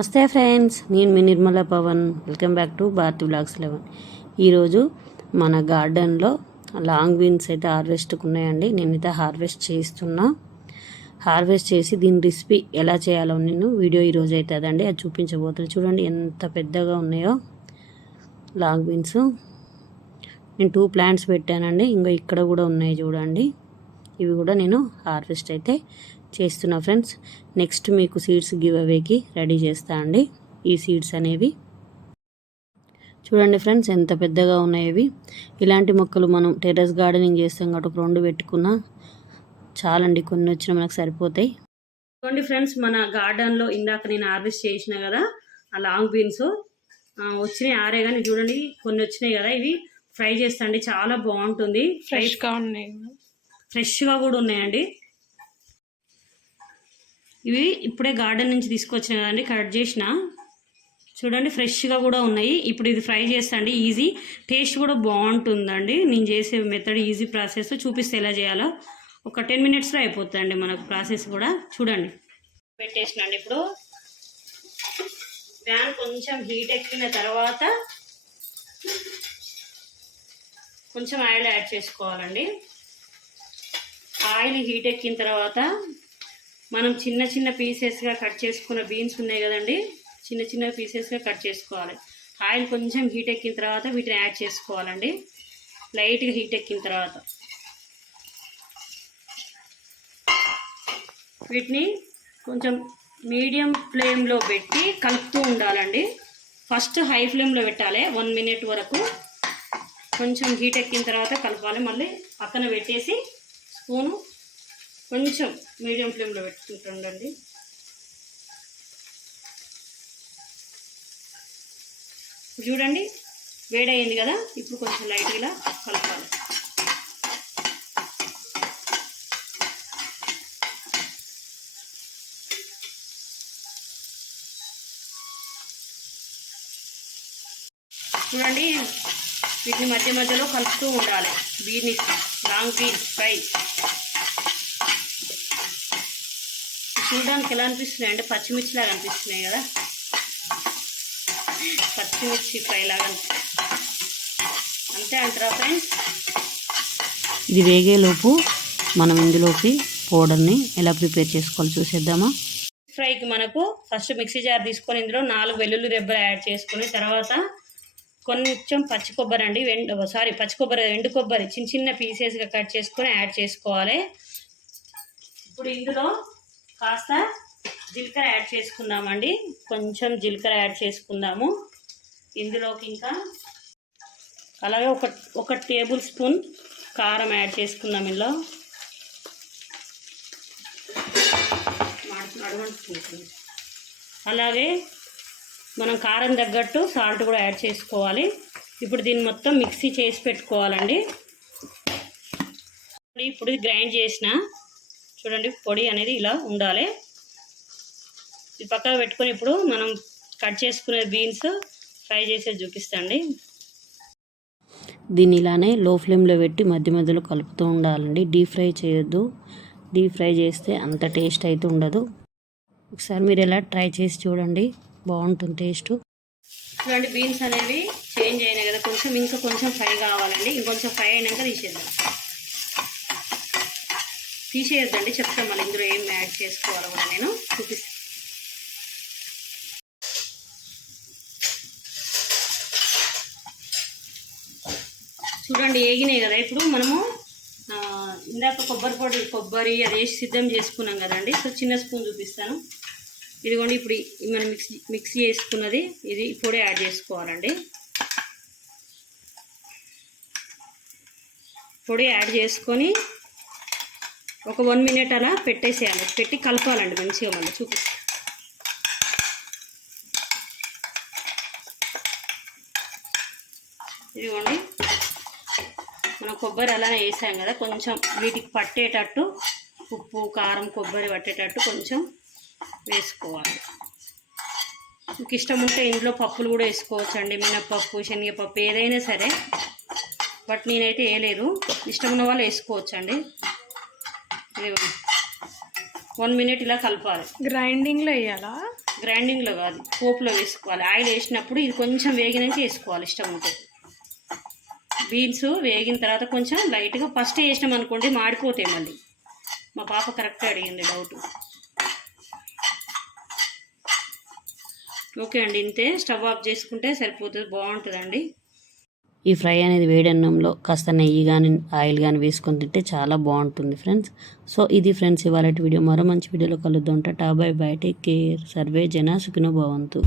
నమస్తే ఫ్రెండ్స్, నేను మీ Nirmala Pavan. Welcome back to Bharathi vlogs 11. ఈరోజు మన గార్డెన్లో లాంగ్ బీన్స్ అయితే హార్వెస్ట్కి ఉన్నాయండి. నేనైతే హార్వెస్ట్ చేస్తున్నా. హార్వెస్ట్ చేసి దీని రెసిపీ ఎలా చేయాలో నేను వీడియో ఈరోజు అయితే అదండి అది చూపించబోతుంది. చూడండి ఎంత పెద్దగా ఉన్నాయో లాంగ్ బీన్స్. నేను 2 ప్లాంట్స్ పెట్టానండి. ఇంకా ఇక్కడ కూడా ఉన్నాయి చూడండి. ఇవి కూడా నేను హార్వెస్ట్ అయితే చేస్తున్నా ఫ్రెండ్స్. నెక్స్ట్ మీకు సీడ్స్ గివ్ అవేకి రెడీ చేస్తా అండి. ఈ సీడ్స్ అనేవి చూడండి ఫ్రెండ్స్ ఎంత పెద్దగా ఉన్నాయి. ఇలాంటి మొక్కలు మనం టెర్రస్ గార్డెనింగ్ చేస్తాం కాబట్టి ఒక 2 పెట్టుకున్నా చాలండి. కొన్ని వచ్చినా మనకు సరిపోతాయి. చూడండి ఫ్రెండ్స్, మన గార్డెన్లో ఇందాక నేను హార్వెస్ట్ చేసిన కదా ఆ లాంగ్ బీన్స్ వచ్చినాయి. ఆరే కానీ చూడండి కొన్ని వచ్చినాయి కదా, ఇవి ఫ్రై చేస్తా అండి. చాలా బాగుంటుంది. ఫ్రెష్గా ఉన్నాయి, ఫ్రెష్గా కూడా ఉన్నాయండి. ఇవి ఇప్పుడే గార్డెన్ నుంచి తీసుకొచ్చిన కదండి, కట్ చేసిన. చూడండి ఫ్రెష్గా కూడా ఉన్నాయి. ఇప్పుడు ఇది ఫ్రై చేస్తా అండి. ఈజీ, టేస్ట్ కూడా బాగుంటుందండి. నేను చేసే మెథడ్ ఈజీ ప్రాసెస్ చూపిస్తే ఎలా చేయాలో ఒక 10 మినిట్స్లో అయిపోతుందండి మనకు ప్రాసెస్ కూడా. చూడండి పెట్టేసినండి. ఇప్పుడు ప్యాన్ కొంచెం హీట్ ఎక్కిన తర్వాత కొంచెం ఆయిల్ యాడ్ చేసుకోవాలండి. ఆయిల్ హీట్ ఎక్కిన తర్వాత మనం చిన్న చిన్న పీసెస్గా కట్ చేసుకున్న బీన్స్ ఉన్నాయి కదండి, చిన్న చిన్న పీసెస్గా కట్ చేసుకోవాలి. ఆయిల్ కొంచెం హీట్ ఎక్కిన తర్వాత వీటిని యాడ్ చేసుకోవాలండి. లైట్గా హీట్ ఎక్కిన తర్వాత వీటిని కొంచెం మీడియం ఫ్లేమ్లో పెట్టి కలుపుతూ ఉండాలండి. ఫస్ట్ హై ఫ్లేమ్లో పెట్టాలి 1 మినిట్ వరకు. కొంచెం హీట్ ఎక్కిన తర్వాత కలపాలి. మళ్ళీ పక్కన పెట్టేసి స్పూను కొంచెం మీడియం ఫ్లేమ్లో పెట్టుకుంటుండండి. చూడండి వేడయింది కదా, ఇప్పుడు కొంచెం లైట్గా కలపాలి. చూడండి వీటిని మధ్య మధ్యలో కలుపుతూ ఉండాలి. బీన్స్, లాంగ్ బీన్స్ ఫ్రై చూడడానికి ఎలా అనిపిస్తున్నాయి అంటే పచ్చిమిర్చి లాగా అనిపిస్తున్నాయి కదా, పచ్చిమిర్చి ఫ్రై లాగా అంతే అంటారా ఫ్రెండ్స్. ఇది వేగేలోపు మనం ఇందులోకి పౌడర్ని ఎలా ప్రిపేర్ చేసుకోవాలో చూసేద్దామా. ఫ్రైకి మనకు ఫస్ట్ మిక్సీ జార్ తీసుకొని ఇందులో 4 వెల్లుల్లి రెబ్బలు యాడ్ చేసుకొని తర్వాత కొంచెం పచ్చి కొబ్బరి అండి, పచ్చి కొబ్బరి ఎండు కొబ్బరి చిన్న చిన్న పీసెస్గా కట్ చేసుకొని యాడ్ చేసుకోవాలి. ఇప్పుడు ఇందులో కాస్త జీలకర్ర యాడ్ చేసుకుందామండి. కొంచెం జీలకర్ర యాడ్ చేసుకుందాము ఇందులోకి. ఇంకా అలాగే ఒక టేబుల్ స్పూన్ కారం యాడ్ చేసుకుందాం. ఇందులో అలాగే మనం కారం తగ్గట్టు సాల్ట్ కూడా యాడ్ చేసుకోవాలి. ఇప్పుడు దీన్ని మొత్తం మిక్సీ చేసి పెట్టుకోవాలండి. ఇప్పుడు గ్రైండ్ చేసిన చూడండి పొడి అనేది ఇలా ఉండాలి. ఇది పక్కన పెట్టుకొని ఇప్పుడు మనం కట్ చేసుకునే బీన్స్ ఫ్రై చేసేది చూపిస్తాండి. దీన్ని ఇలానే లో ఫ్లేమ్లో పెట్టి మధ్య మధ్యలో కలుపుతూ ఉండాలండి. డీప్ ఫ్రై చేయొద్దు. డీప్ ఫ్రై చేస్తే అంత టేస్ట్ అయితే ఉండదు. ఒకసారి మీరు ఎలా ట్రై చేసి చూడండి, బాగుంటుంది టేస్ట్. చూడండి బీన్స్ అనేవి చేంజ్ అయినాయి కదా, ఇంకా కొంచెం ఫ్రై కావాలండి. ఇంకొంచెం ఫ్రై అయినాక తీసేయొద్దండి. చెప్తాను మళ్ళీ ఇందులో ఏం యాడ్ చేసుకోవాలో కూడా నేను చూపిస్తాను. చూడండి ఏగినాయి కదా. ఇప్పుడు మనము ఇందాక కొబ్బరి అది వేసి సిద్ధం చేసుకున్నాం కదండి. సో చిన్న స్పూన్ చూపిస్తాను. ఇదిగోండి ఇప్పుడు మనం మిక్సీ చేసుకున్నది ఇది పొడి యాడ్ చేసుకోవాలండి. పొడి యాడ్ చేసుకొని ఒక 1 మినిట్ అలా పెట్టేసేయాలి. పెట్టి కలపాలండి మంచిగా. మళ్ళీ చూపిస్తాను. ఇదిగోండి మనం కొబ్బరి అలానే వేసాం కదా, కొంచెం వీటికి పట్టేటట్టు ఉప్పు కారం కొబ్బరి పట్టేటట్టు కొంచెం వేసుకోవాలి. మీకు ఇష్టం ఉంటే ఇంట్లో పప్పులు కూడా వేసుకోవచ్చు అండి. మినప్పప్పు, శనగపప్పు ఏదైనా సరే. బట్ నేనైతే వేయలేదు. ఇష్టం ఉన్న వాళ్ళు వేసుకోవచ్చు అండి. 1 మినిట్ ఇలా కలపాలి. గ్రైండింగ్లో వేయాలా? గ్రైండింగ్లో కాదు, పోపులో వేసుకోవాలి. ఆయిల్ వేసినప్పుడు ఇది కొంచెం వేగినాక వేసుకోవాలి ఇష్టం ఉంటే. బీన్స్ వేగిన తర్వాత కొంచెం లైట్గా ఫస్ట్ వేసినాం అనుకోండి మాడిపోతాయి మళ్ళీ. మా పాప కరెక్ట్ అడిగింది డౌట్. ఓకే అండి, ఇంతే. స్టవ్ ఆఫ్ చేసుకుంటే సరిపోతుంది, బాగుంటుందండి. ఈ ఫ్రై అనేది వేడన్నంలో కాస్త నెయ్యి కానీ ఆయిల్ కానీ వేసుకొని తింటే చాలా బాగుంటుంది ఫ్రెండ్స్. సో ఇది ఫ్రెండ్స్ ఇవాళ వీడియో. మరో మంచి వీడియోలో కలుద్దాం. Tata bye by, take care, survey జన సుఖినో భవంతు.